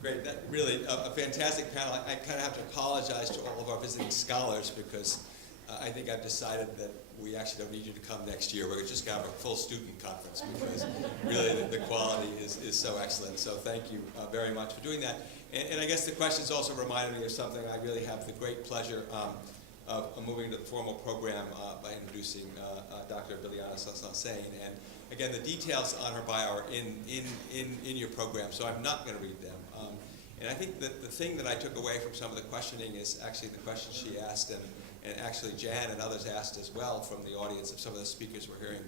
Great, that really a fantastic panel. I kind of have to apologize to all of our visiting scholars because I think I've decided that we actually don't need you to come next year. We're just going to have a full student conference because really the quality is so excellent. So thank you very much for doing that. And I guess the questions also reminded me of something. I really have the great pleasure of moving to the formal program by introducing Dr. Biliana Cicin-Sain. And again, the details on her bio are in your program, so I'm not going to read them. And I think that the thing that I took away from some of the questioning is actually the questions she asked, and actually Jan and others asked as well from the audience of some of the speakers we're hearing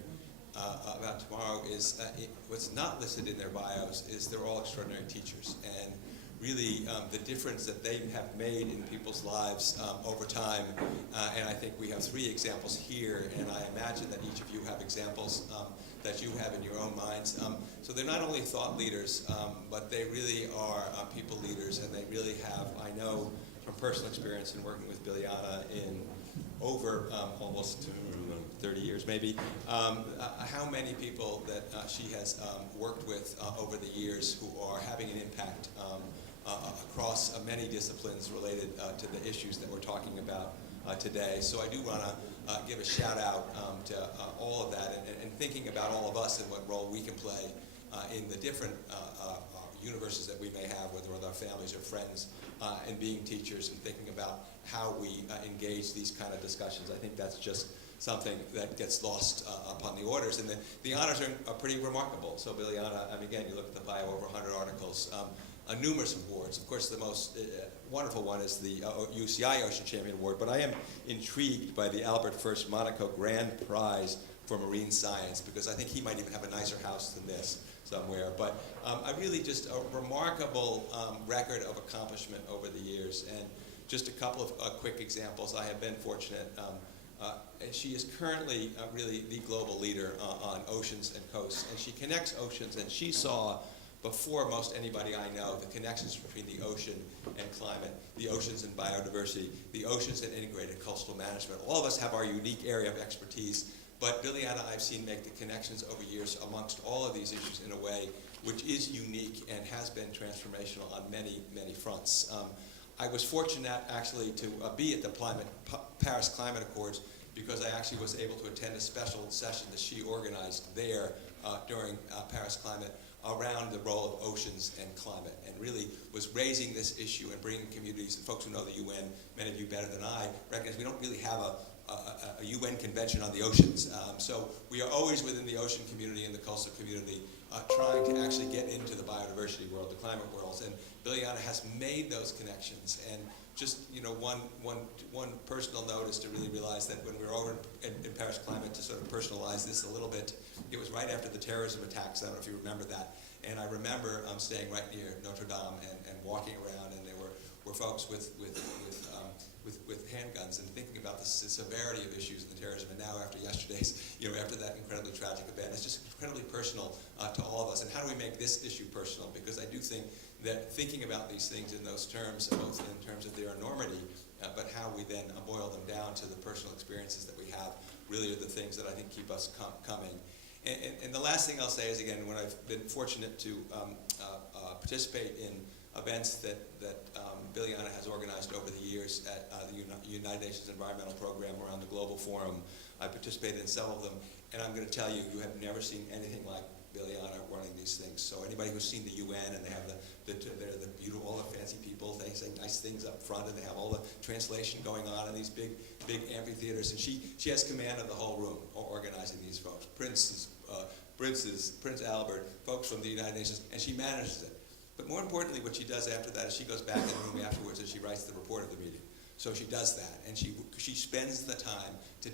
about tomorrow, is what's not listed in their bios is they're all extraordinary teachers. And really the difference that they have made in people's lives over time. And I think we have 3 examples here, and I imagine that each of you have examples that you have in your own minds. So they're not only thought leaders, but they really are people leaders, and they really have, I know from personal experience in working with Biliana in over almost 30 years maybe, how many people that she has worked with over the years who are having an impact across many disciplines related to the issues that we're talking about today. So I do want to give a shout out to all of that, and thinking about all of us and what role we can play in the different universes that we may have, whether with our families or friends, and being teachers, and thinking about how we engage these kind of discussions. I think that's just something that gets lost upon the orders. And the honors are pretty remarkable. So Biliana, again, you look at the bio, over 100 articles, numerous awards. Of course, the most wonderful one is the UCI Ocean Champion Award, but I am intrigued by the Albert First Monaco Grand Prize for Marine Science, because I think he might even have a nicer house than this somewhere. But I really just a remarkable record of accomplishment over the years. And just a couple of quick examples. I have been fortunate. She is currently really the global leader on oceans and coasts, and she connects oceans, and she saw, before most anybody I know, the connections between the ocean and climate, the oceans and biodiversity, the oceans and integrated coastal management. All of us have our unique area of expertise, but Biliana I've seen make the connections over years amongst all of these issues in a way which is unique and has been transformational on many, many fronts. I was fortunate actually to be at the Paris Climate Accords, because I actually was able to attend a special session that she organized there during Paris Climate around the role of oceans and climate, and really was raising this issue and bringing communities, and folks who know the UN, many of you better than I, recognize we don't really have a UN convention on the oceans. So we are always within the ocean community and the coastal community trying to actually get into the biodiversity world, the climate worlds, and Biliana has made those connections. And just one personal note is to really realize that when we were over in Paris Climate, to sort of personalize this a little bit, it was right after the terrorism attacks. I don't know if you remember that. And I remember staying right near Notre Dame and walking around, and there were folks with handguns and thinking about the severity of issues in the terrorism. And now after yesterday's, after that incredibly tragic event, it's just incredibly personal to all of us. And how do we make this issue personal? Because I do think that thinking about these things in those terms, both in terms of their enormity, but how we then boil them down to the personal experiences that we have, really are the things that I think keep us coming. And the last thing I'll say is, again, when I've been fortunate to participate in events that Biliana has organized over the years at the United Nations Environmental Program, around the Global Forum, I participated in some of them, and I'm going to tell you, you have never seen anything like Biliana running these things. So anybody who's seen the UN, and they have the beautiful, all the fancy people, they say nice things up front, and they have all the translation going on in these big amphitheaters, and she has command of the whole room, organizing these folks, Prince Albert, folks from the United Nations, and she manages it. But more importantly, what she does after that is she goes back in the room afterwards and she writes the report of the meeting. So she does that, and she spends the time to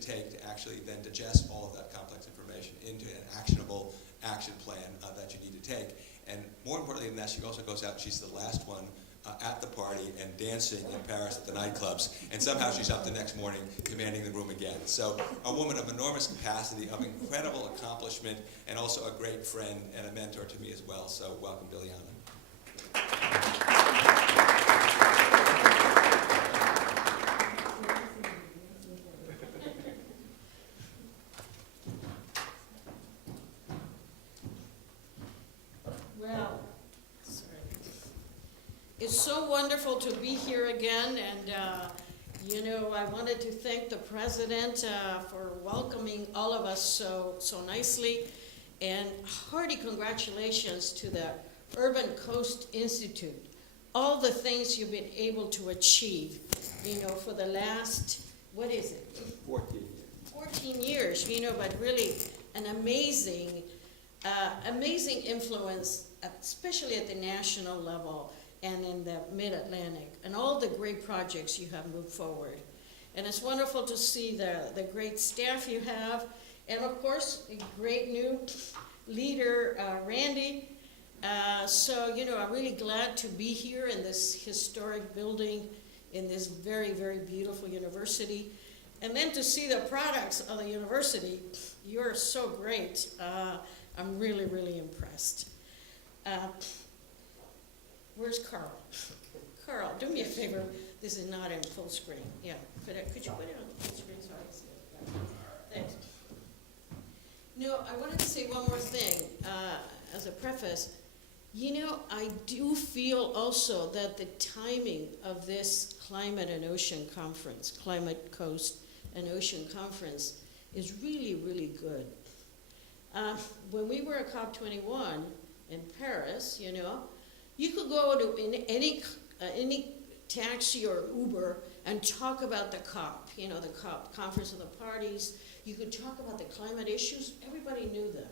actually then digest all of that complex information into an actionable action plan that you need to take. And more importantly than that, she also goes out, she's the last one at the party and dancing in Paris at the nightclubs, and somehow she's up the next morning commanding the room again. So a woman of enormous capacity, of incredible accomplishment, and also a great friend and a mentor to me as well. So welcome, Biliana. so wonderful to be here again, and I wanted to thank the president for welcoming all of us so nicely, and hearty congratulations to the Urban Coast Institute. All the things you've been able to achieve, for the last, 14 years, but really an amazing influence, especially at the national level and in the Mid-Atlantic, and all the great projects you have moved forward. And it's wonderful to see the great staff you have, and of course, a great new leader, Randy. I'm really glad to be here in this historic building, in this very, very beautiful university. And then to see the products of the university, you're so great. I'm really, really impressed. Where's Carl? Carl, do me a favor. This is not in full screen. Yeah, could you put it on full screen so I can see it? Thanks. No, I wanted to say one more thing as a preface. I do feel also that the timing of this Climate and Ocean Conference, Climate Coast and Ocean Conference, is really, really good. When we were at COP21 in Paris, you could go to any taxi or Uber and talk about the COP, the COP, Conference of the Parties. You could talk about the climate issues. Everybody knew them.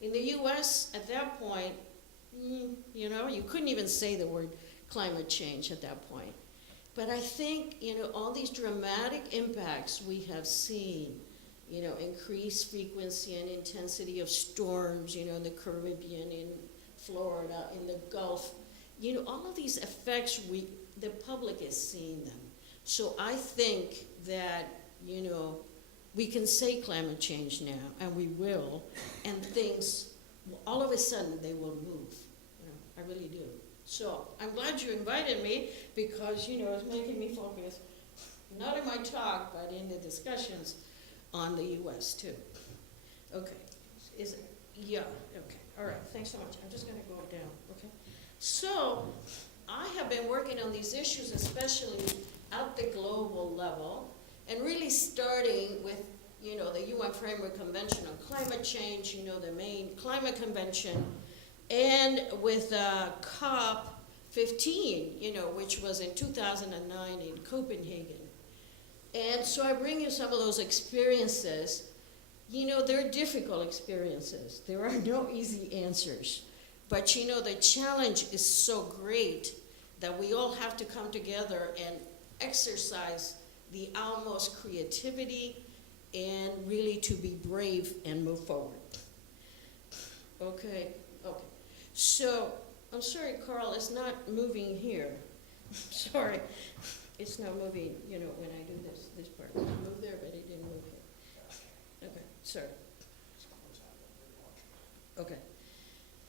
In the U.S., at that point, you couldn't even say the word climate change at that point. But I think, all these dramatic impacts we have seen, increased frequency and intensity of storms, in the Caribbean, in Florida, in the Gulf, all of these effects, the public is seeing them. So I think that, we can say climate change now, and we will, and things, all of a sudden, they will move. I really do. So I'm glad you invited me because, it's making me focus, not in my talk, but in the discussions on the U.S. too. Okay. Yeah, okay. All right, thanks so much. I'm just going to go down, okay? So I have been working on these issues, especially at the global level, and really starting with, the UN Framework Convention on Climate Change, the main climate convention, and with COP15, which was in 2009 in Copenhagen. And so I bring you some of those experiences. They're difficult experiences. There are no easy answers. But the challenge is so great that we all have to come together and exercise the utmost creativity and really to be brave and move forward. Okay. So, I'm sorry, Carl, it's not moving here. Sorry. It's not moving, when I do this part. It moved there, but it didn't move here. Okay, sorry. Okay.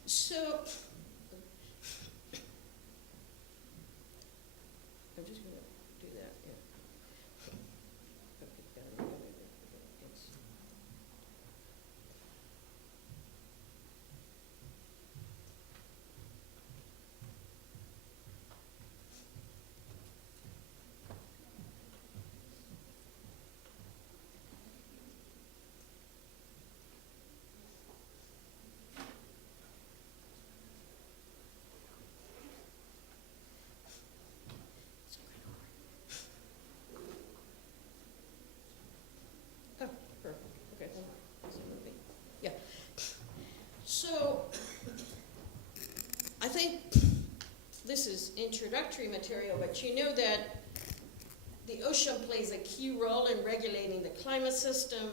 So, I'm just going to do that, yeah. Okay, got it. Yes. So, I think this is introductory material, but you know that the ocean plays a key role in regulating the climate system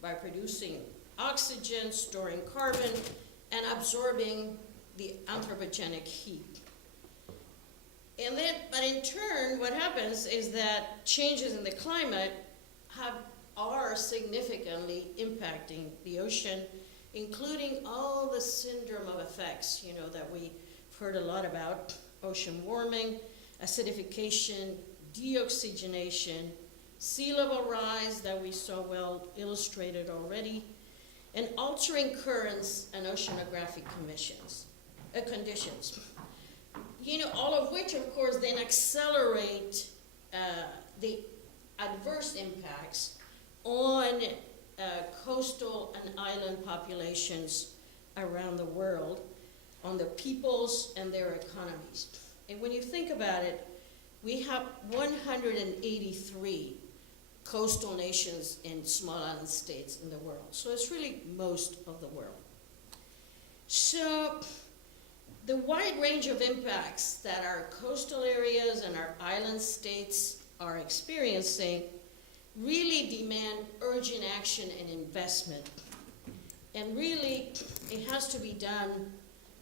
by producing oxygen, storing carbon, and absorbing the anthropogenic heat. But in turn, what happens is that changes in the climate are significantly impacting the ocean, including all the syndrome of effects, that we've heard a lot about: ocean warming, acidification, deoxygenation, sea level rise that we saw well illustrated already, and altering currents and oceanographic conditions. all of which, of course, then accelerate the adverse impacts on coastal and island populations around the world, on the peoples and their economies. And when you think about it, we have 183 coastal nations and small island states in the world. So it's really most of the world. So the wide range of impacts that our coastal areas and our island states are experiencing really demand urgent action and investment. And really, it has to be done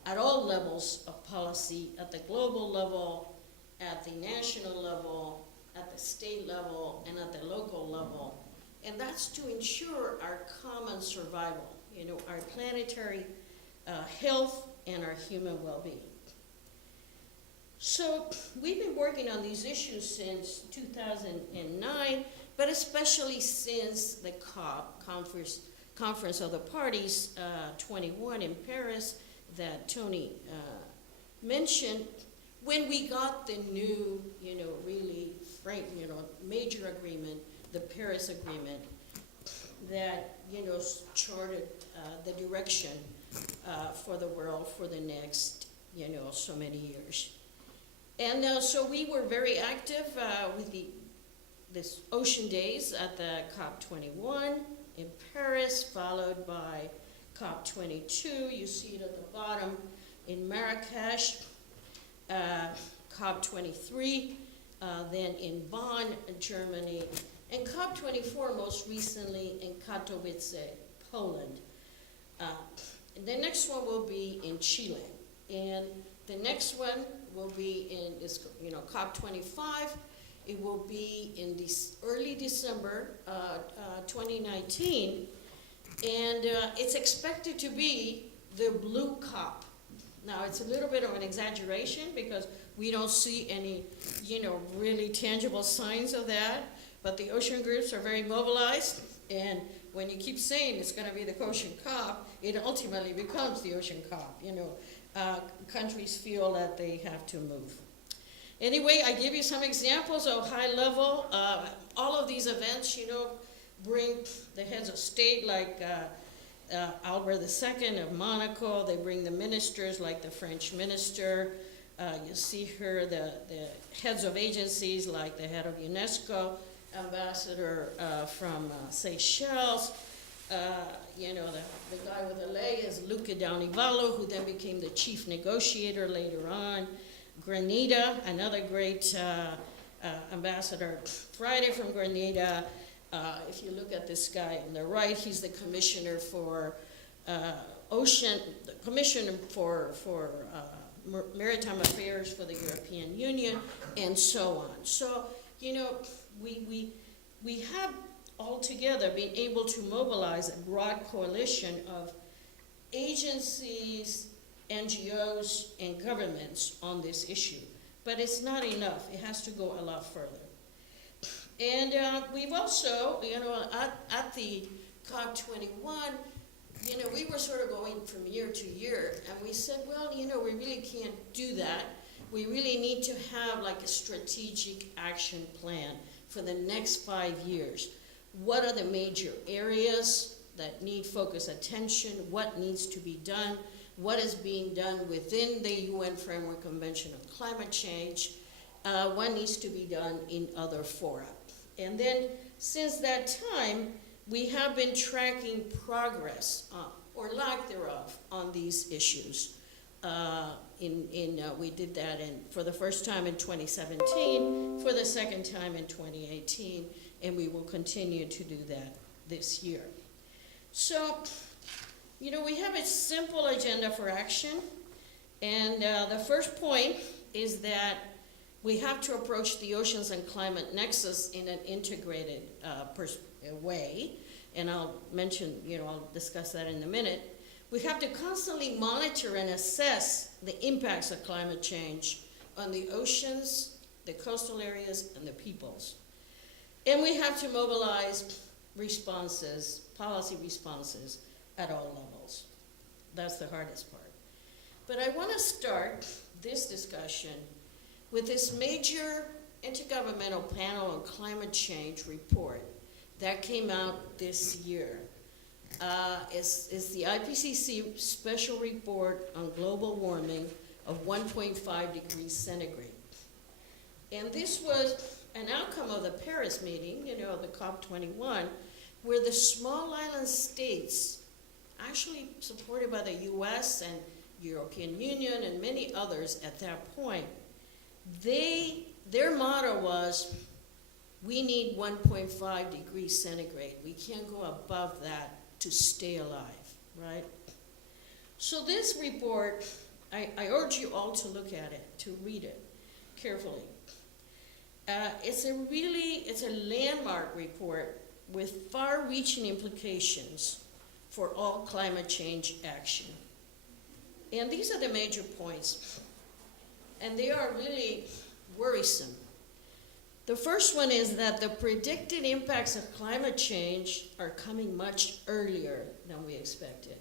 at all levels of policy, at the global level, at the national level, at the state level, and at the local level. And that's to ensure our common survival, our planetary health and our human well-being. So we've been working on these issues since 2009, but especially since the COP, Conference of the Parties 21 in Paris that Tony mentioned, when we got the new, really major agreement, the Paris Agreement, that, charted the direction for the world for the next, so many years. And so we were very active with this Ocean Days at the COP21 in Paris, followed by COP22, you see it at the bottom, in Marrakesh, COP23, then in Bonn, Germany, and COP24 most recently in Katowice, Poland. The next one will be in Chile, and the next one will be in this, COP25. It will be in this early December 2019, and it's expected to be the blue COP. Now, it's a little bit of an exaggeration because we don't see any, really tangible signs of that, but the ocean groups are very mobilized, and when you keep saying it's going to be the ocean COP, it ultimately becomes the ocean COP. Countries feel that they have to move. Anyway, I give you some examples of high level. All of these events, bring the heads of state like Albert II of Monaco. They bring the ministers like the French minister. You see here the heads of agencies like the head of UNESCO, ambassador from Seychelles. The guy with the leg is Luca Daunivallo, who then became the chief negotiator later on. Grenada, another great ambassador, Friday from Grenada. If you look at this guy on the right, he's the commissioner for maritime affairs for the European Union, and so on. So, we have altogether been able to mobilize a broad coalition of agencies, NGOs, and governments on this issue. But it's not enough. It has to go a lot further. And we've also, at the COP21, we were sort of going from year to year, and we said, well, we really can't do that. We really need to have like a strategic action plan for the next 5 years. What are the major areas that need focused attention? What needs to be done? What is being done within the UN Framework Convention on Climate Change? What needs to be done in other fora? And then, since that time, we have been tracking progress, or lack thereof, on these issues. We did that for the first time in 2017, for the second time in 2018, and we will continue to do that this year. So, we have a simple agenda for action, and the first point is that we have to approach the oceans and climate nexus in an integrated way, and I'll mention, I'll discuss that in a minute. We have to constantly monitor and assess the impacts of climate change on the oceans, the coastal areas, and the peoples. And we have to mobilize responses, policy responses, at all levels. That's the hardest part. But I want to start this discussion with this major Intergovernmental Panel on Climate Change report that came out this year. It's the IPCC Special Report on Global Warming of 1.5 degrees centigrade. And this was an outcome of the Paris meeting, you know, the COP21, where the small island states, actually supported by the US and European Union and many others at that point, their motto was, we need 1.5 degrees centigrade. We can't go above that to stay alive, right? So this report, I urge you all to look at it, to read it carefully. It's a landmark report with far-reaching implications for all climate change action. And these are the major points, and they are really worrisome. The first one is that the predicted impacts of climate change are coming much earlier than we expected.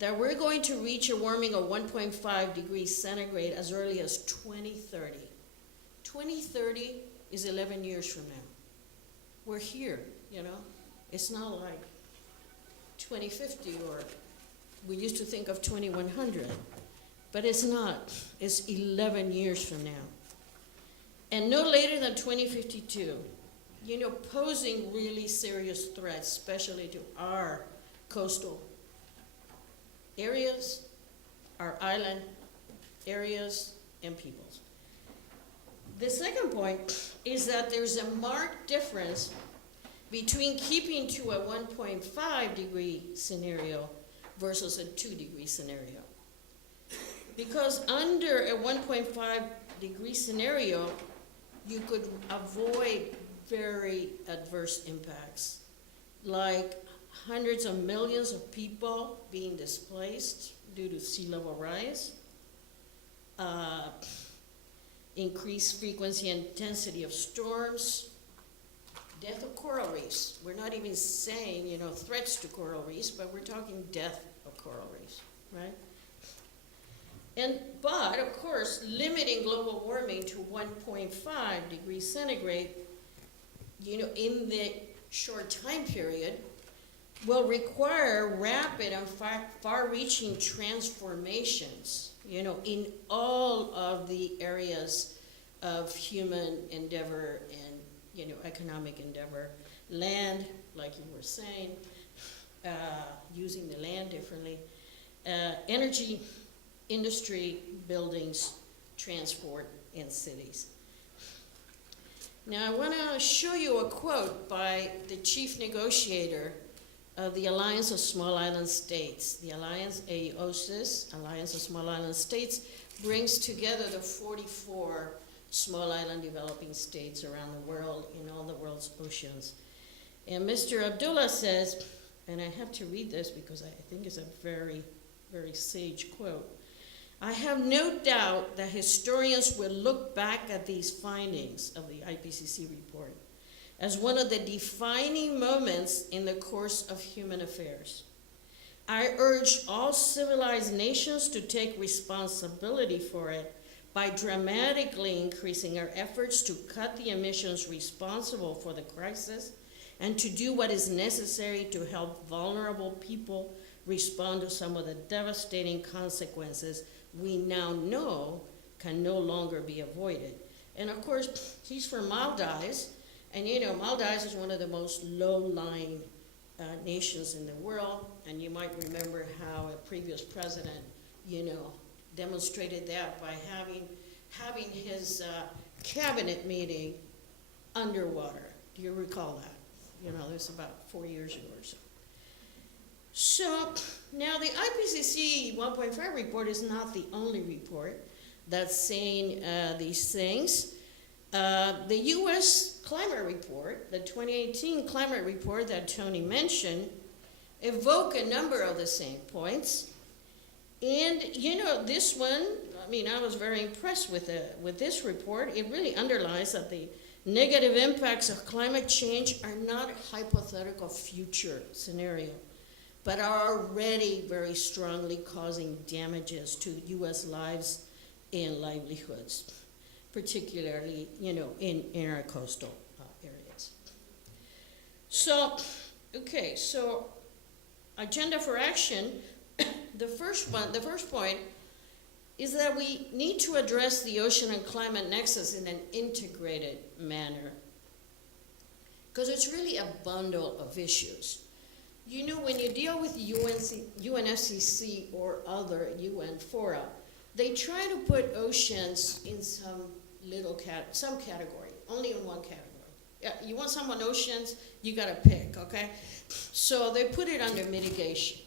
That we're going to reach a warming of 1.5 degrees centigrade as early as 2030. 2030 is 11 years from now. We're here, you know? It's not like 2050 or we used to think of 2100, but it's not. It's 11 years from now. And no later than 2052, you know, posing really serious threats, especially to our coastal areas, our island areas, and peoples. The second point is that there's a marked difference between keeping to a 1.5 degree scenario versus a 2 degree scenario. Because under a 1.5 degree scenario, you could avoid very adverse impacts, like hundreds of millions of people being displaced due to sea level rise, increased frequency and intensity of storms, death of coral reefs. We're not even saying, you know, threats to coral reefs, but we're talking death of coral reefs, right? But of course, limiting global warming to 1.5 degrees centigrade, you know, in the short time period, will require rapid and far-reaching transformations, you know, in all of the areas of human endeavor and, you know, economic endeavor. Land, like you were saying, using the land differently, energy, industry, buildings, transport, and cities. Now, I want to show you a quote by the chief negotiator of the Alliance of Small Island States. The Alliance, AOSIS, Alliance of Small Island States, brings together the 44 small island developing states around the world in all the world's oceans. And Mr. Abdullah says, and I have to read this because I think it's a very, very sage quote, "I have no doubt that historians will look back at these findings of the IPCC report as one of the defining moments in the course of human affairs. I urge all civilized nations to take responsibility for it by dramatically increasing our efforts to cut the emissions responsible for the crisis and to do what is necessary to help vulnerable people respond to some of the devastating consequences we now know can no longer be avoided." And of course, he's from Maldives, and you know, Maldives is one of the most low-lying nations in the world, and you might remember how a previous president, you know, demonstrated that by having his cabinet meeting underwater. Do you recall that? You know, this was about 4 years ago or so. So now the IPCC 1.5 report is not the only report that's saying these things. The US climate report, the 2018 climate report that Tony mentioned, evoke a number of the same points. And you know, this one, I mean, I was very impressed with this report. It really underlies that the negative impacts of climate change are not a hypothetical future scenario, but are already very strongly causing damages to U.S. lives and livelihoods, particularly, in our coastal areas. So, okay, so agenda for action, the first point is that we need to address the ocean and climate nexus in an integrated manner, because it's really a bundle of issues. When you deal with UNFCCC or other UN fora, they try to put oceans in some category, only in one category. Yeah, you want some on oceans, you gotta pick, okay? So they put it under mitigation.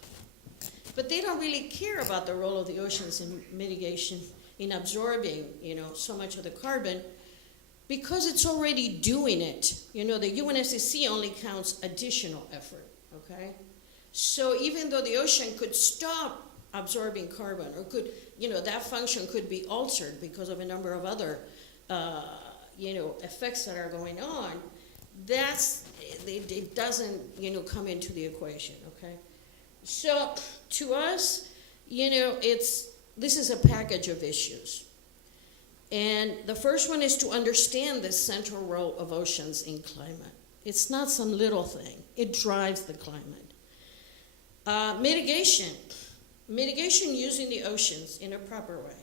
But they don't really care about the role of the oceans in mitigation, in absorbing, so much of the carbon, because it's already doing it. The UNFCCC only counts additional effort, okay? So even though the ocean could stop absorbing carbon, or could, that function could be altered because of a number of other, effects that are going on, it doesn't, come into the equation, okay? So to us, this is a package of issues. And the first one is to understand the central role of oceans in climate. It's not some little thing. It drives the climate. Mitigation using the oceans in a proper way.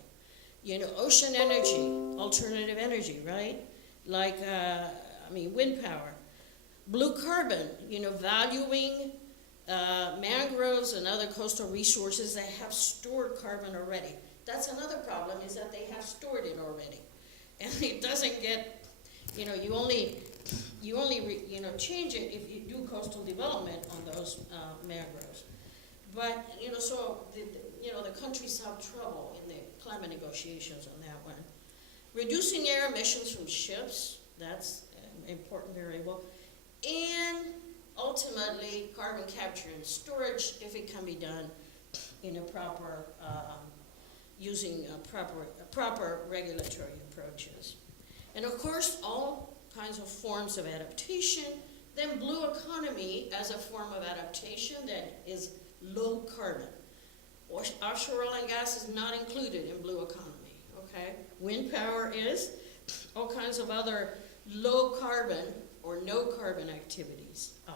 Ocean energy, alternative energy, right? Like, wind power. Blue carbon, valuing mangroves and other coastal resources that have stored carbon already. That's another problem, is that they have stored it already. And it doesn't get, you only change it if you do coastal development on those mangroves. But, so, the countries have trouble in the climate negotiations on that one. Reducing air emissions from ships, that's an important variable. And ultimately, carbon capture and storage, if it can be done in a proper, using proper regulatory approaches. And of course, all kinds of forms of adaptation. Then blue economy as a form of adaptation that is low carbon. Offshore oil and gas is not included in blue economy, okay? Wind power is. All kinds of other low carbon or no carbon activities are.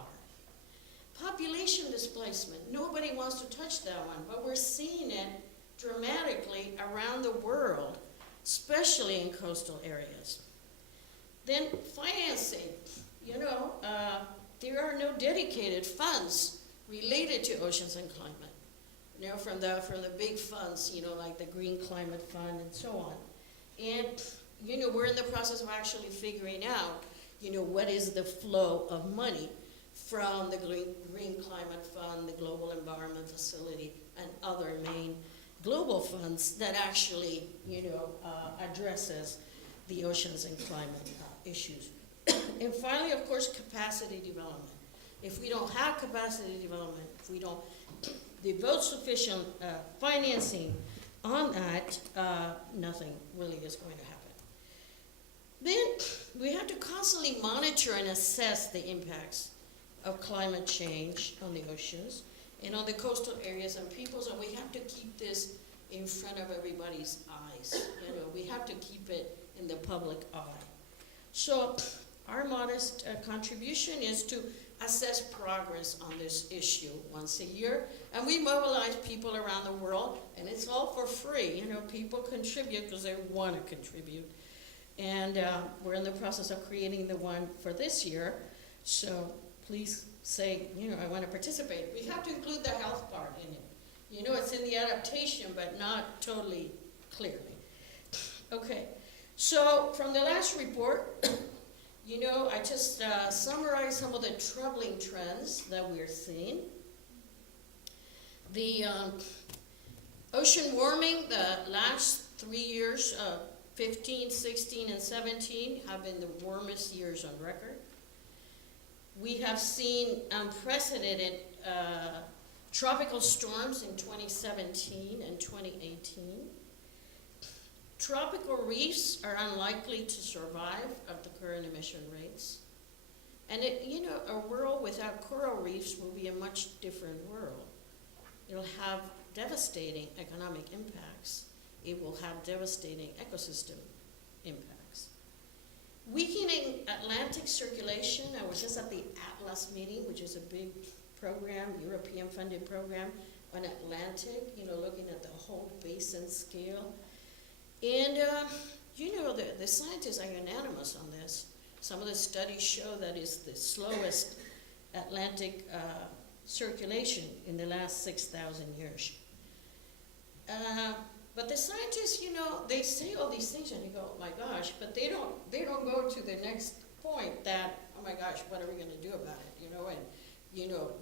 Population displacement, nobody wants to touch that one, but we're seeing it dramatically around the world, especially in coastal areas. Then financing, there are no dedicated funds related to oceans and climate. From the big funds, like the Green Climate Fund and so on. And, we're in the process of actually figuring out, what is the flow of money from the Green Climate Fund, the Global Environment Facility, and other main global funds that actually, addresses the oceans and climate issues. And finally, of course, capacity development. If we don't have capacity development, if we don't devote sufficient financing on that, nothing really is going to happen. Then we have to constantly monitor and assess the impacts of climate change on the oceans and on the coastal areas and peoples, and we have to keep this in front of everybody's eyes. We have to keep it in the public eye. So our modest contribution is to assess progress on this issue once a year, and we mobilize people around the world, and it's all for free. People contribute because they want to contribute. And we're in the process of creating the one for this year, so please say, I want to participate. We have to include the health part in it. It's in the adaptation, but not totally clearly. Okay, so from the last report, I just summarized some of the troubling trends that we're seeing. The ocean warming, the last 3 years, 15, 16, and 17 have been the warmest years on record. We have seen unprecedented tropical storms in 2017 and 2018. Tropical reefs are unlikely to survive at the current emission rates. And a world without coral reefs will be a much different world. it'll have devastating economic impacts. It will have devastating ecosystem impacts. Weakening Atlantic circulation. I was just at the Atlas meeting, which is a big program, European funded program on Atlantic, looking at the whole basin scale. And, the scientists are unanimous on this. Some of the studies show that it's the slowest Atlantic circulation in the last 6,000 years. But the scientists, they say all these things and you go, oh my gosh, but they don't go to the next point that, oh my gosh, what are we going to do about it,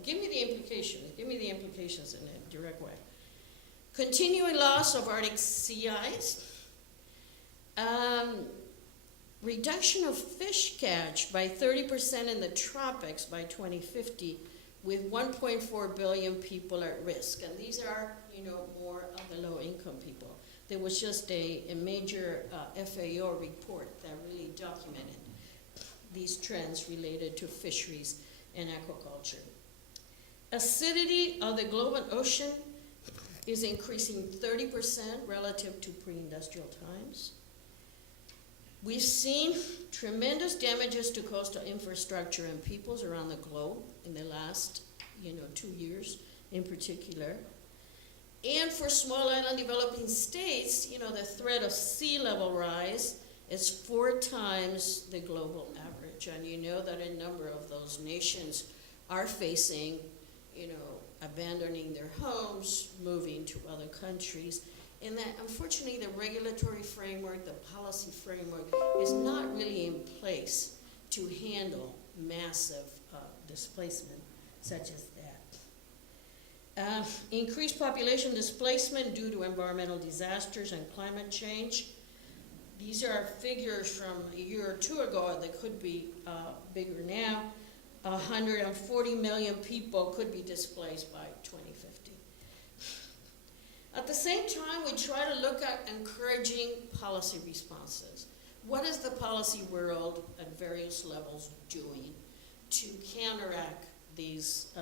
give me the implications in a direct way. Continuing loss of Arctic sea ice. Reduction of fish catch by 30% in the tropics by 2050, with 1.4 billion people at risk. And these are, more of the low-income people. There was just a major FAO report that really documented these trends related to fisheries and aquaculture. Acidity of the global ocean is increasing 30% relative to pre-industrial times. We've seen tremendous damages to coastal infrastructure and peoples around the globe in the last, 2 years in particular. And for small island developing states, the threat of sea level rise is 4 times the global average. And you know that a number of those nations are facing, abandoning their homes, moving to other countries. And that, unfortunately, the regulatory framework, the policy framework, is not really in place to handle massive displacement such as that. Increased population displacement due to environmental disasters and climate change. These are figures from a year or 2 ago that could be bigger now. 140 million people could be displaced by 2050. At the same time, we try to look at encouraging policy responses. What is the policy world at various levels doing to counteract these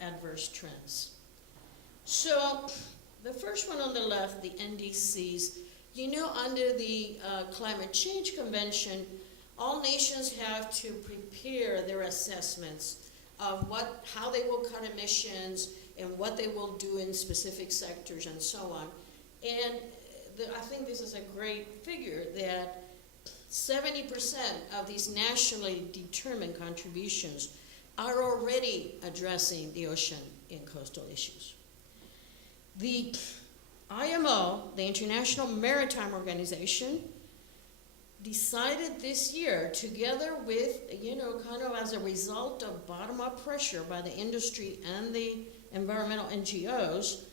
adverse trends? So the first one on the left, the NDCs, under the Climate Change Convention, all nations have to prepare their assessments of how they will cut emissions and what they will do in specific sectors and so on. And I think this is a great figure that 70% of these nationally determined contributions are already addressing the ocean and coastal issues. The IMO, the International Maritime Organization, decided this year, together with, kind of as a result of bottom-up pressure by the industry and the environmental NGOs,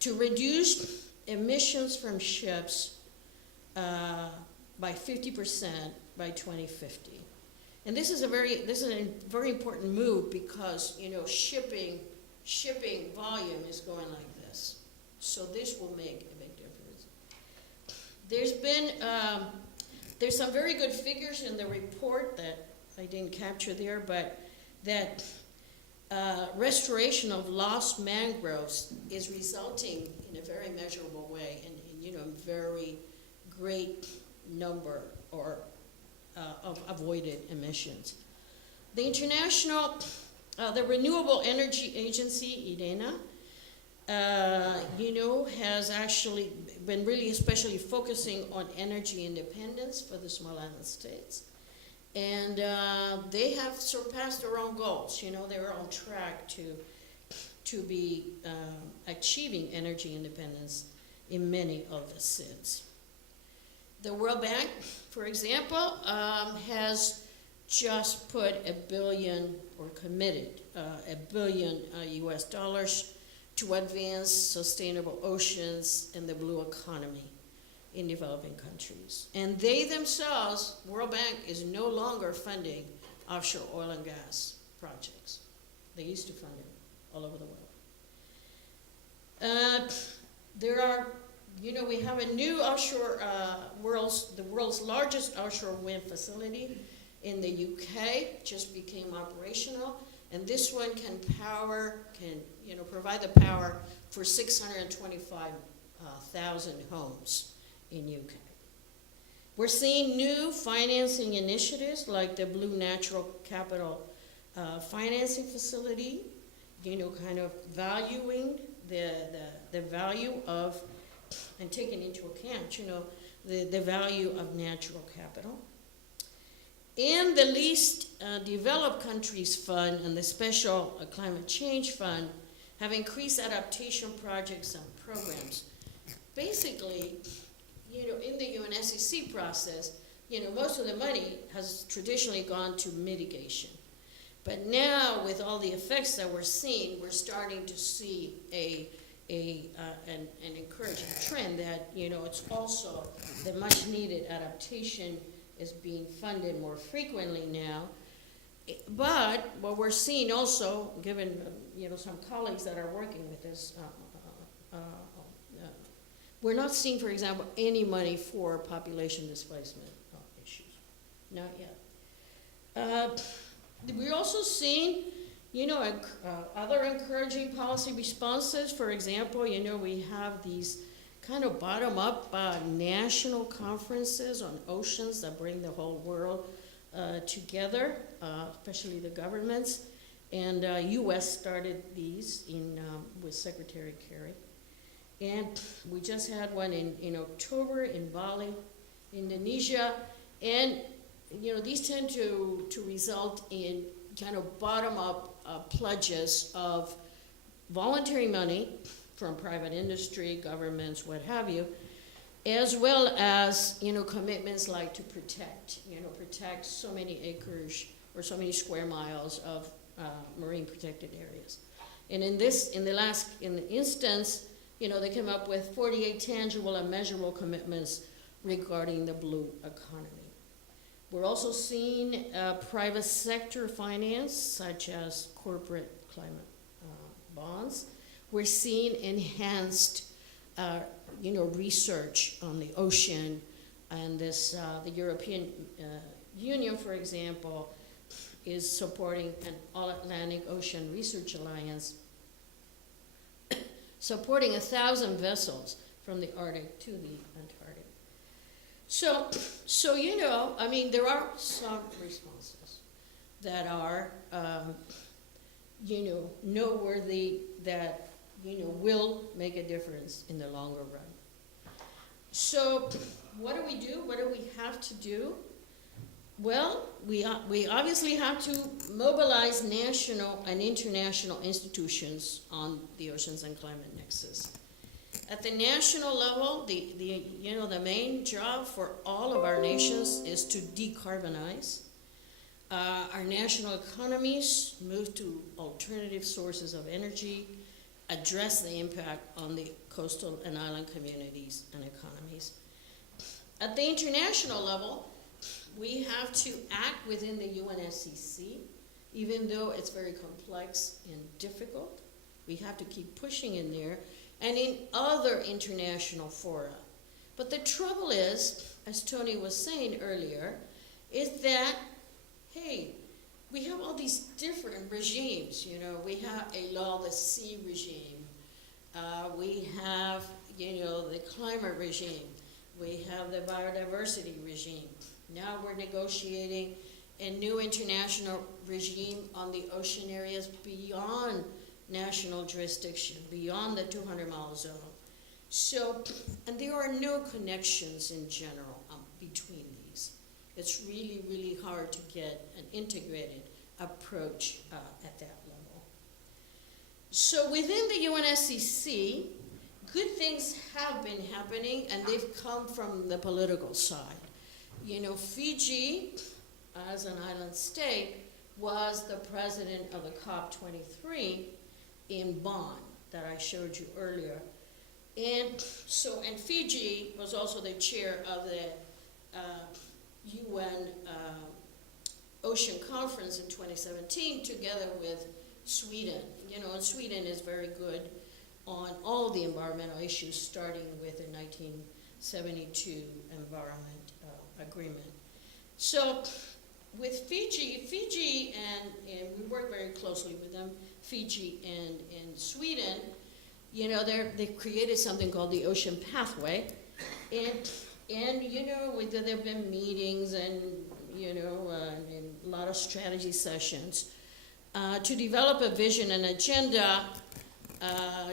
to reduce emissions from ships by 50% by 2050. And this is a very important move because, shipping volume is going like this. So this will make a big difference. There's some very good figures in the report that I didn't capture there, but that restoration of lost mangroves is resulting in a very measurable way and very great number of avoided emissions. The the Renewable Energy Agency, IRENA, has actually been really especially focusing on energy independence for the small island states. And they have surpassed their own goals. They're on track to be achieving energy independence in many of the SIDS. The World Bank, for example, has just put $1 billion, or committed $1 billion US dollars to advance sustainable oceans and the blue economy in developing countries. And they themselves, World Bank, is no longer funding offshore oil and gas projects. They used to fund it all over the world. We have a new offshore, the world's largest offshore wind facility in the UK, just became operational. And this one can provide the power for 625,000 homes in UK. We're seeing new financing initiatives like the Blue Natural Capital financing facility, kind of valuing the value of, and taking into account, the value of natural capital. And the Least Developed Countries Fund and the Special Climate Change Fund have increased adaptation projects and programs. Basically, in the UNSCC process, most of the money has traditionally gone to mitigation. But now, with all the effects that we're seeing, we're starting to see an encouraging trend that, it's also the much needed adaptation is being funded more frequently now. But what we're seeing also, given, some colleagues that are working with this, we're not seeing, for example, any money for population displacement issues. Not yet. We're also seeing, other encouraging policy responses. For example, we have these kind of bottom-up national conferences on oceans that bring the whole world together, especially the governments. And U.S. started these with Secretary Kerry. And we just had one in October in Bali, Indonesia. And these tend to result in kind of bottom-up pledges of voluntary money from private industry, governments, what have you, as well as commitments like to protect so many acres or so many square miles of marine protected areas. And in the instance, they came up with 48 tangible and measurable commitments regarding the blue economy. We're also seeing private sector finance, such as corporate climate bonds. We're seeing enhanced, research on the ocean, and the European Union, for example, is supporting an All-Atlantic Ocean Research Alliance, supporting 1,000 vessels from the Arctic to the Antarctic. So there are some responses that are, noteworthy, that, will make a difference in the longer run. So what do we do? What do we have to do? Well, we obviously have to mobilize national and international institutions on the Oceans and Climate Nexus. At the national level, the main job for all of our nations is to decarbonize. Our national economies move to alternative sources of energy, address the impact on the coastal and island communities and economies. At the international level, we have to act within the UNSCC, even though it's very complex and difficult. We have to keep pushing in there, and in other international fora. But the trouble is, as Tony was saying earlier, is that, hey, we have all these different regimes. We have a law, the sea regime. We have, the climate regime. We have the biodiversity regime. Now we're negotiating a new international regime on the ocean areas beyond national jurisdiction, beyond the 200-mile zone. So, and there are no connections in general between these. It's really, really hard to get an integrated approach at that level. So within the UNSCC, good things have been happening, and they've come from the political side. Fiji, as an island state, was the president of the COP23 in Bonn that I showed you earlier. And Fiji was also the chair of the UN Ocean Conference in 2017, together with Sweden. And Sweden is very good on all the environmental issues, starting with the 1972 Environment Agreement. So with Fiji and we work very closely with them, Fiji and Sweden, you know, they've created something called the Ocean Pathway, and you know, there have been meetings and, you know, and a lot of strategy sessions to develop a vision and agenda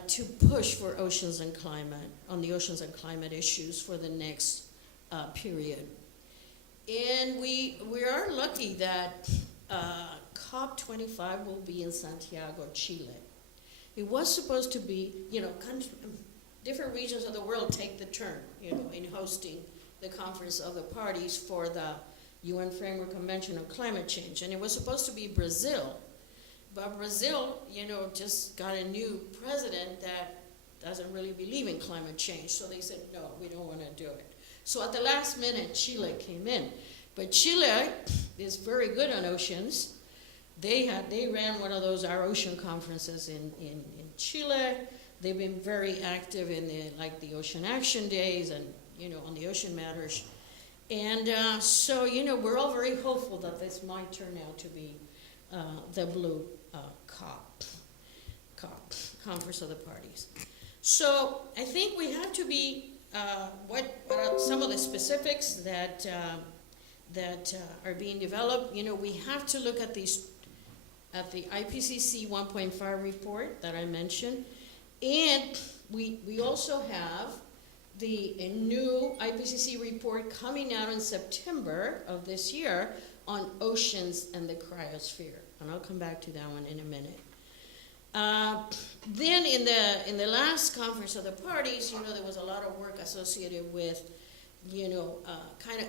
to push for oceans and climate, on the oceans and climate issues for the next period. And we are lucky that COP25 will be in Santiago, Chile. It was supposed to be, you know, different regions of the world take the turn, you know, in hosting the Conference of the Parties for the UN Framework Convention on Climate Change. And it was supposed to be Brazil. But Brazil, you know, just got a new president that doesn't really believe in climate change. So they said, no, we don't want to do it. So at the last minute, Chile came in. But Chile is very good on oceans. They ran one of those Our Ocean conferences in Chile. They've been very active in the Ocean Action Days and, you know, on the ocean matters. And so, you know, we're all very hopeful that this might turn out to be the Blue COP, Conference of the Parties. So I think we have to be, what are some of the specifics that are being developed? You know, we have to look at the IPCC 1.5 report that I mentioned, and we also have a new IPCC report coming out in September of this year on oceans and the cryosphere, and I'll come back to that one in a minute. Then in the last Conference of the Parties, you know, there was a lot of work associated with, you know, kind of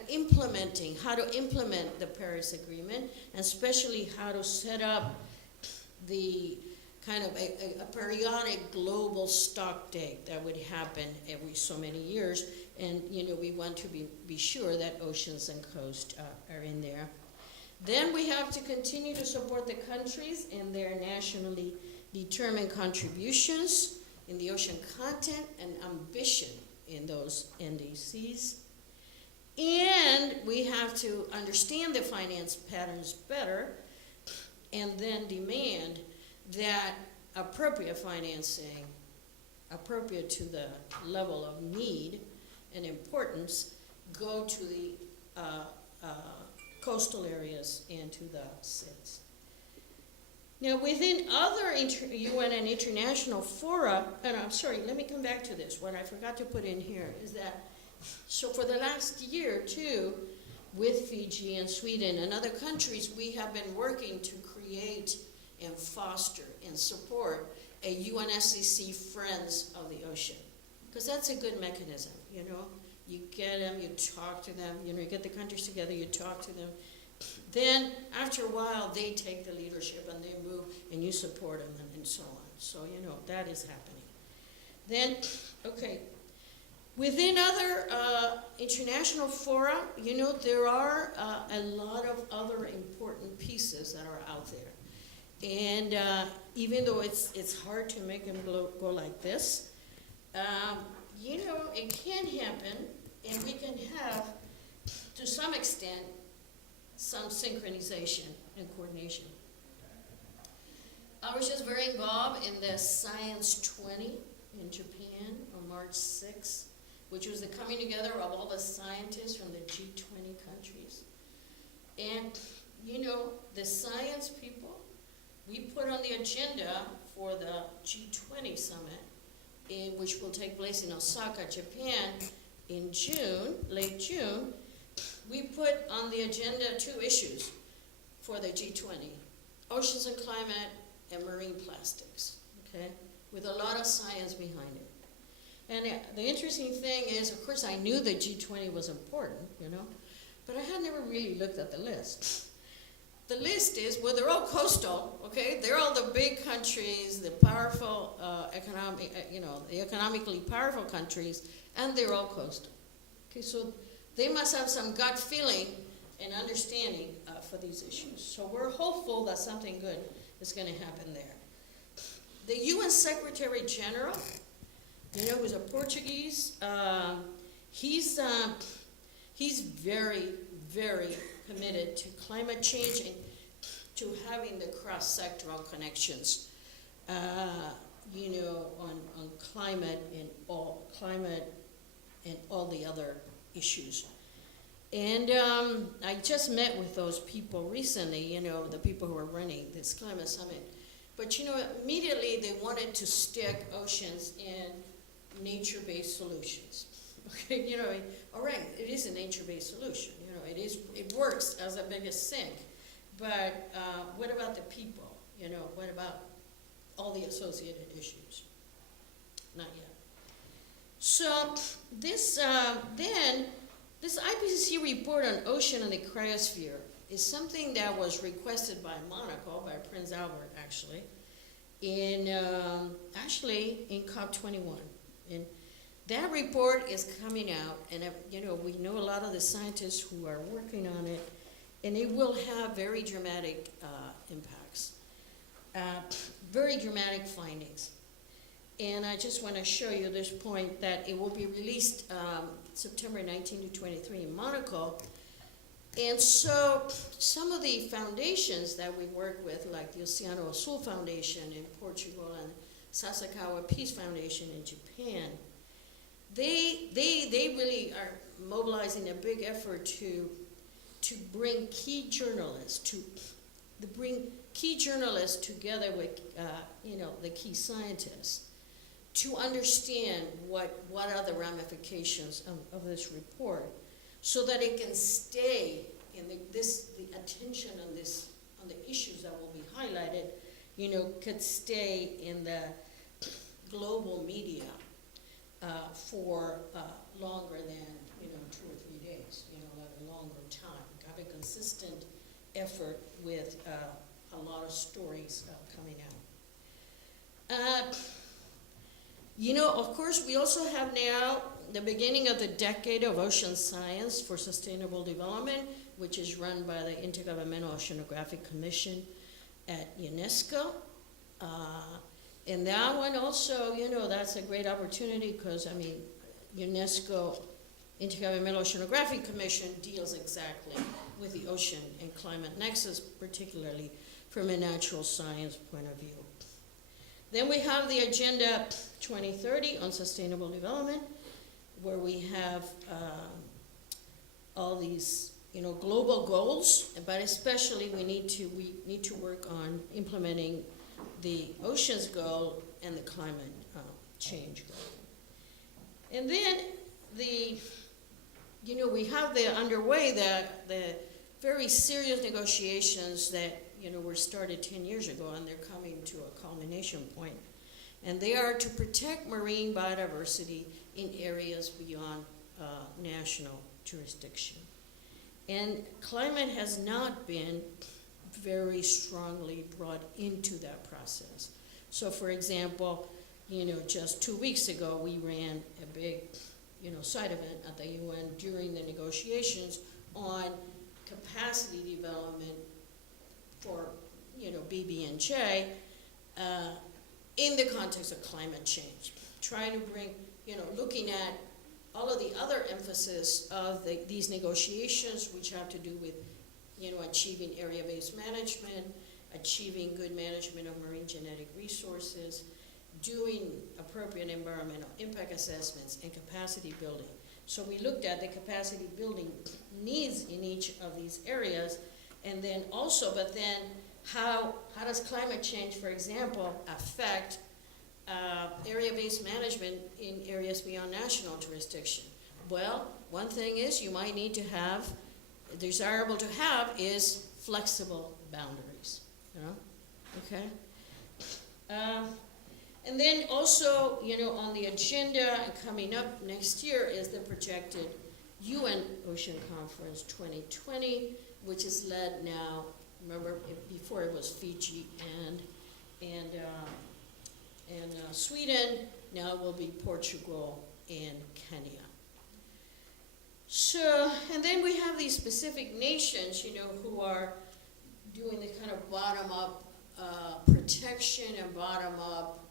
how to implement the Paris Agreement, and especially how to set up the kind of a periodic global stock take that would happen every so many years. And, you know, we want to be sure that oceans and coast are in there. Then we have to continue to support the countries in their nationally determined contributions in the ocean content and ambition in those NDCs. And we have to understand the finance patterns better and then demand that appropriate financing, appropriate to the level of need and importance, go to the coastal areas and to the SIDS. Now, within other UN and international fora, and I'm sorry, let me come back to this. What I forgot to put in here is that, so for the last year, too, with Fiji and Sweden and other countries, we have been working to create and foster and support a UNFCCC Friends of the Ocean. Because that's a good mechanism, you know. You get them, you talk to them, you know, you get the countries together, you talk to them. Then, after a while, they take the leadership and they move, and you support them and so on. So, you know, that is happening. Then, okay, within other international fora, you know, there are a lot of other important pieces that are out there. And even though it's hard to make them go like this, you know, it can happen, and we can have, to some extent, some synchronization and coordination. I was just very involved in the Science 20 in Japan on March 6th, which was the coming together of all the scientists from the G20 countries. And, you know, the science people, we put on the agenda for the G20 summit, which will take place in Osaka, Japan, in June, late June. We put on the agenda 2 issues for the G20, oceans and climate and marine plastics, okay, with a lot of science behind it. And the interesting thing is, of course, I knew that G20 was important, you know, but I had never really looked at the list. The list is, well, they're all coastal, okay? They're all the big countries, the powerful, the economically powerful countries, and they're all coastal. Okay, so they must have some gut feeling and understanding for these issues. So we're hopeful that something good is going to happen there. The UN Secretary General, you know, who's a Portuguese, he's very, very committed to climate change and to having the cross-sectoral connections, on climate and all the other issues. And I just met with those people recently, the people who are running this climate summit. But immediately they wanted to stick oceans in nature-based solutions. Okay, all right, it is a nature-based solution. It works as a biggest sink. But what about the people? What about all the associated issues? Not yet. So this IPCC report on ocean and the cryosphere is something that was requested by Monaco, by Prince Albert, actually, in COP21. And that report is coming out, and we know a lot of the scientists who are working on it, and it will have very dramatic impacts, very dramatic findings. And I just want to show you this point that it will be released September 19 to 23 in Monaco. And so some of the foundations that we work with, like the Oceano Azul Foundation in Portugal and Sasakawa Peace Foundation in Japan, they really are mobilizing a big effort to bring key journalists together with the key scientists to understand what are the ramifications of this report, so that it can stay in the attention on the issues that will be highlighted, could stay in the global media for longer than 2 or 3 days, like a longer time. Have a consistent effort with a lot of stories coming out. Of course, we also have now the beginning of the decade of ocean science for sustainable development, which is run by the Intergovernmental Oceanographic Commission at UNESCO. And that one also, that's a great opportunity because, UNESCO, Intergovernmental Oceanographic Commission, deals exactly with the ocean and climate nexus, particularly from a natural science point of view. Then we have the Agenda 2030 on sustainable development, where we have all these, global goals, but especially we need to work on implementing the oceans goal and the climate change goal. And then we have underway the very serious negotiations that were started 10 years ago, and they're coming to a culmination point. And they are to protect marine biodiversity in areas beyond national jurisdiction. And climate has not been very strongly brought into that process. So for example, just 2 weeks ago, we ran a big, side event at the UN during the negotiations on capacity development for, BB&J in the context of climate change, trying to bring, looking at all of the other emphasis of these negotiations, which have to do with, achieving area-based management, achieving good management of marine genetic resources, doing appropriate environmental impact assessments, and capacity building. So we looked at the capacity building needs in each of these areas, and then also, how does climate change, for example, affect area-based management in areas beyond national jurisdiction? Well, one thing is you might need to have, desirable to have is flexible boundaries, okay? And then also, on the agenda coming up next year is the projected UN Ocean Conference 2020, which is led now, remember before it was Fiji and Sweden, now it will be Portugal and Kenya. So, and then we have these specific nations, who are doing the kind of bottom-up protection and bottom-up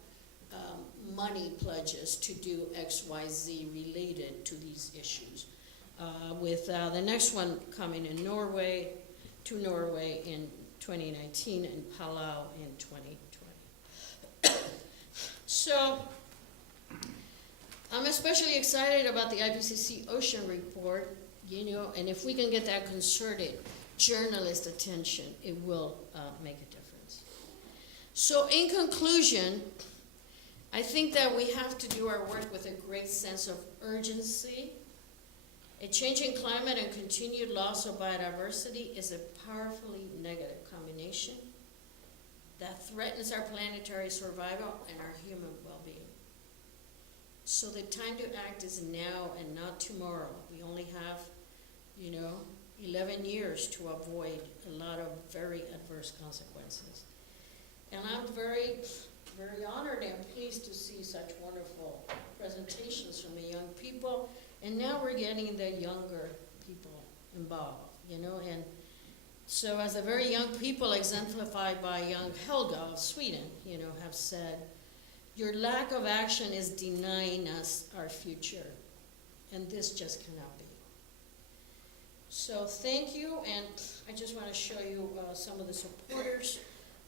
money pledges to do X, Y, Z related to these issues. with the next one coming in Norway, to Norway in 2019 and Palau in 2020. So I'm especially excited about the IPCC Ocean Report, and if we can get that concerted journalist attention, it will make a difference. So in conclusion, I think that we have to do our work with a great sense of urgency. A changing climate and continued loss of biodiversity is a powerfully negative combination that threatens our planetary survival and our human well-being. So the time to act is now and not tomorrow. We only have, 11 years to avoid a lot of very adverse consequences. And I'm very, very honored and pleased to see such wonderful presentations from the young people. And now we're getting the younger people involved, and so as the very young people exemplified by young Helga of Sweden, have said, your lack of action is denying us our future, and this just cannot be. So thank you, and I just want to show you some of the supporters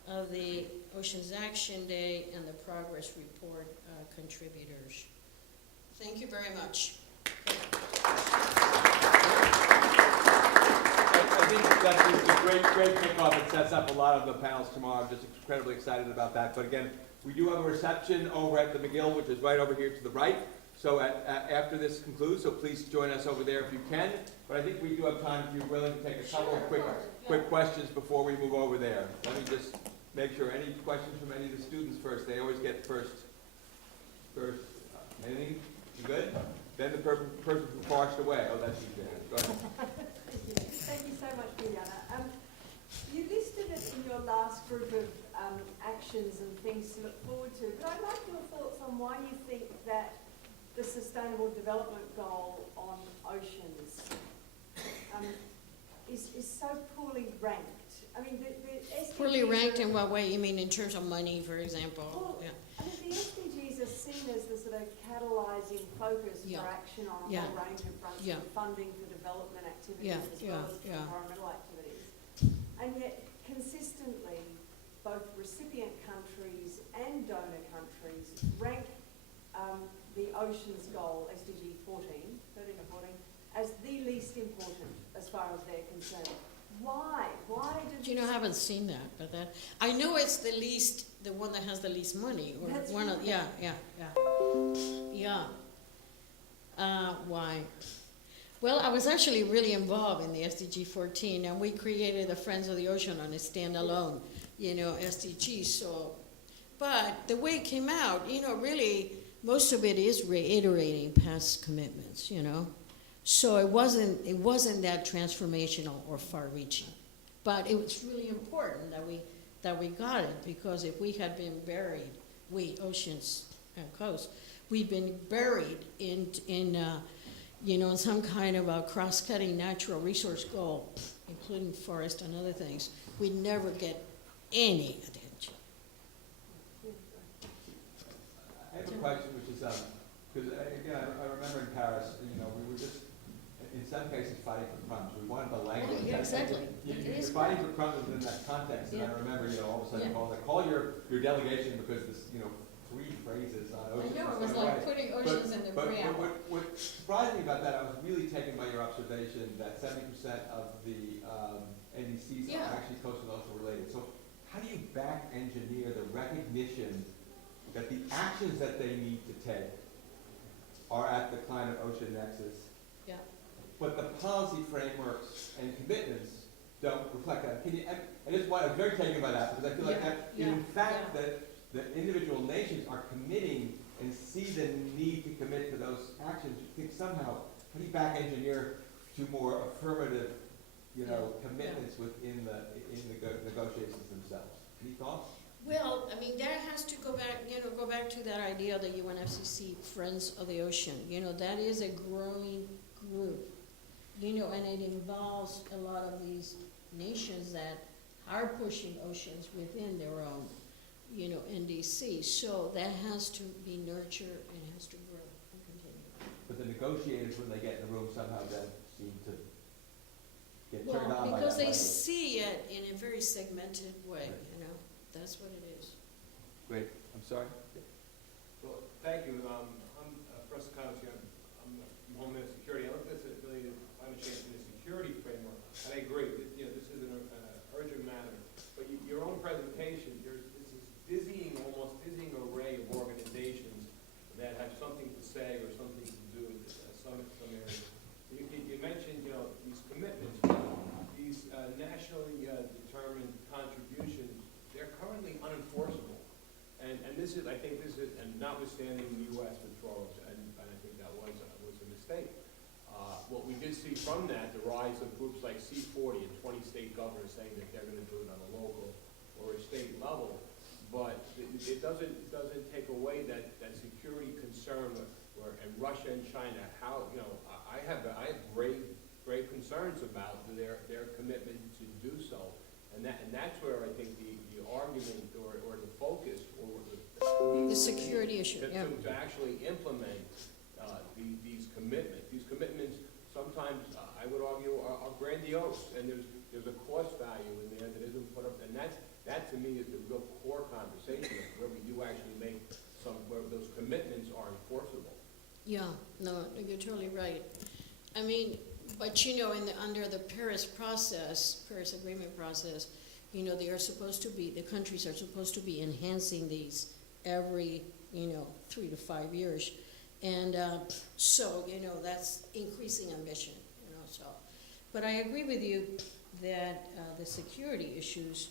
of the Oceans Action Day and the Progress Report contributors. Thank you very much. I think that's a great kickoff. It sets up a lot of the panels tomorrow. I'm just incredibly excited about that. But again, we do have a reception over at the McGill, which is right over here to the right. So after this concludes, so please join us over there if you can. But I think we do have time if you're willing to take a couple of quick questions before we move over there. Let me just make sure. Any questions from any of the students first? They always get first. Anything? You good? Then the person who passed away. Oh, that's you, Jan. Go ahead. Thank you so much, Biliana. You listed it in your last group of actions and things to look forward to, but I'd like your thoughts on why you think that the Sustainable Development Goal on oceans is so poorly ranked. I mean, the SDGs Poorly ranked in what way? You mean in terms of money, for example? Well, Yeah. I mean, the SDGs are seen as the sort of catalyzing focus Yeah. for action on a Yeah. whole range of fronts, Yeah. from funding for development activities Yeah. as Yeah. well as Yeah. environmental activities. And yet, consistently, both recipient countries and donor countries rank the Oceans Goal, SDG 13 or 14, as the least important as far as they're concerned. Why? Why do I haven't seen that, but I know it's the one that has the least money, or That's one of, right. yeah. Why? Well, I was actually really involved in the SDG 14, and we created the Friends of the Ocean on a standalone, SDG. So, but the way it came out, really, most of it is reiterating past commitments, So it wasn't that transformational or far-reaching, but it was really important that we got it, because if we had been buried, oceans and coast, we'd been buried in some kind of a cross-cutting natural resource goal, including forest and other things, we'd never get any attention. I have a question, which is, because again, I remember in Paris, we were just, in some cases, fighting for crumbs. We wanted the language. Yeah, exactly. You're fighting for crumbs within that context, and I remember, all of a sudden, Yeah. call your delegation because this, 3 phrases on I oceans. know, it was was going like away. putting oceans in the But preamble. what surprised me about that, I was really taken by your observation that 70% of the NDCs Yeah. are actually coastal and ocean related. So how do you back engineer the recognition that the actions that they need to take are at the climate-ocean nexus, Yeah. but the policy frameworks and commitments don't reflect that? I was very taken by that, because I feel like Yeah, that, yeah, in fact, yeah. that the individual nations are committing and see the need to commit to those actions. You think somehow, how do you back engineer to more affirmative, commitments within the negotiations themselves? Any thoughts? Well, that has to go back to that idea of the UNFCCC Friends of the Ocean. That is a growing group, and it involves a lot of these nations that are pushing oceans within their own, NDC. So that has to be nurtured and has to grow and continue. but the negotiators, when they get in the room, somehow then seem to get turned on by that. Because they language. see it in a very segmented way, you know, that's what it is. Great, I'm sorry. Well, thank you. I'm Professor Connors here. I'm from Homeland Security. I looked at this really climate change in the security framework, and I agree. You know, this is an urgent matter. But your own presentation, there's this almost dizzying array of organizations that have something to say or something to do in some areas. You mentioned, you know, these commitments, these nationally determined contributions. They're currently unenforceable. And this is, I think this is, and notwithstanding the U.S. withdrawals, and I think that was a mistake. What we did see from that, the rise of groups like C40 and 20 state governors saying that they're going to do it on a local or a state level, but it doesn't take away that security concern and Russia and China. How, you know, I have grave concerns about their commitment to do so. And that's where I think the argument or the focus or The security issue, to, yeah. to actually implement these commitments. These commitments sometimes I would argue are grandiose, and there's a cost value in there that isn't put up, and that to me is the real core conversation where we do actually make where those commitments are enforceable. Yeah, no, you're totally right. I mean, but you know, under the Paris Agreement process, you know, the countries are supposed to be enhancing these every, 3 to 5 years. And so, that's increasing ambition, so. But I agree with you that the security issues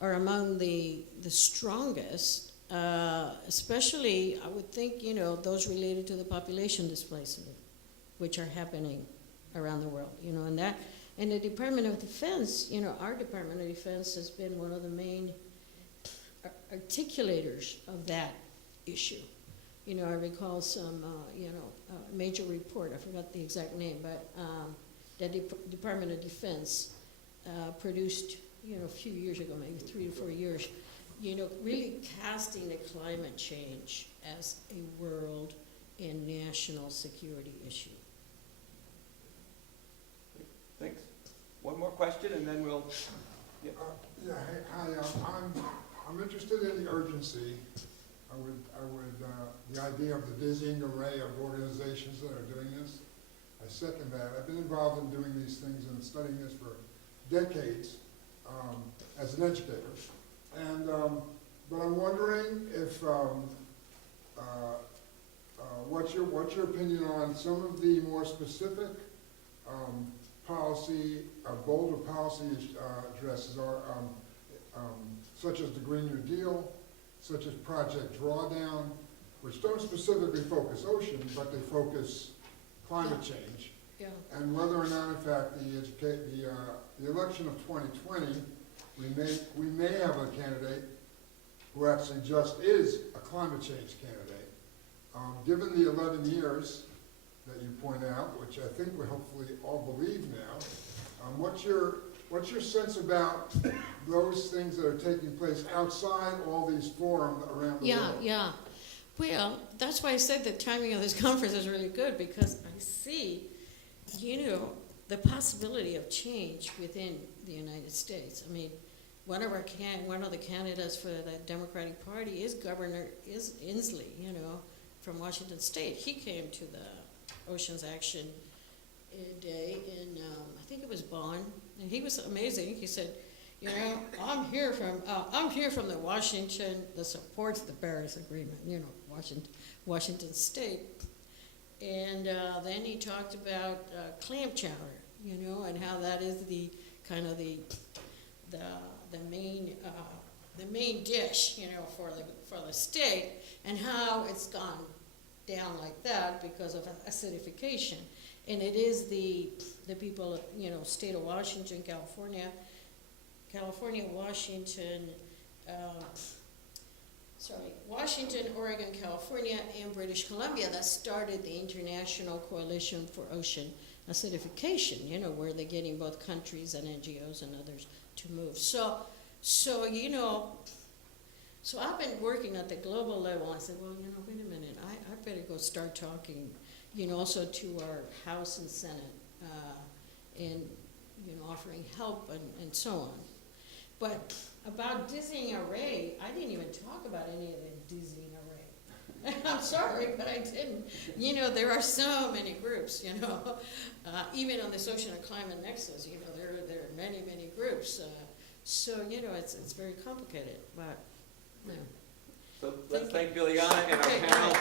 are among the strongest, especially, I would think, those related to the population displacement, which are happening around the world, and the Department of Defense, our Department of Defense has been one of the main articulators of that issue. I recall some, major report, I forgot the exact name, but the Department of Defense produced, a few years ago, maybe 3 to 4 years, really casting the climate change as a world and national security issue. Thanks. One more question, and then we'll. Hey, hi. I'm interested in the urgency. The idea of the dizzying array of organizations that are doing this. I second that. I've been involved in doing these things and studying this for decades as an educator. And but I'm wondering if what's your opinion on some of the more specific bolder policy addresses are such as the Green New Deal, such as Project Drawdown, which don't specifically focus ocean, but they focus climate change. Yeah. And whether or not, in fact, the election of 2020, we may have a candidate who actually just is a climate change candidate. Given the 11 years that you point out, which I think we hopefully all believe now, what's your sense about those things that are taking place outside all these forums around the world? Yeah. Well, that's why I said the timing of this conference is really good, because I see, the possibility of change within the United States. I mean, one of the candidates for the Democratic Party is Governor Inslee, from Washington State. He came to the Oceans Action Day in, I think it was Bonn, and he was amazing. He said, I'm here from the Washington that supports the Paris Agreement, Washington State. And then he talked about clam chowder, and how that is the kind of the main dish, for the state, and how it's gone down like that because of acidification. And it is the people, state of Washington, Washington, Oregon, California, and British Columbia that started the International Coalition for Ocean Acidification, where they're getting both countries and NGOs and others to move. So I've been working at the global level. I said, well, wait a minute, I better go start talking, also to our House and Senate, and, offering help and so on. But about dizzying array, I didn't even talk about any of the dizzying array. I'm sorry, but I didn't. There are so many groups, even on this Ocean and Climate Nexus, there are many, many groups. So, it's very complicated, but, So let's thank Biliana and our Okay, panel.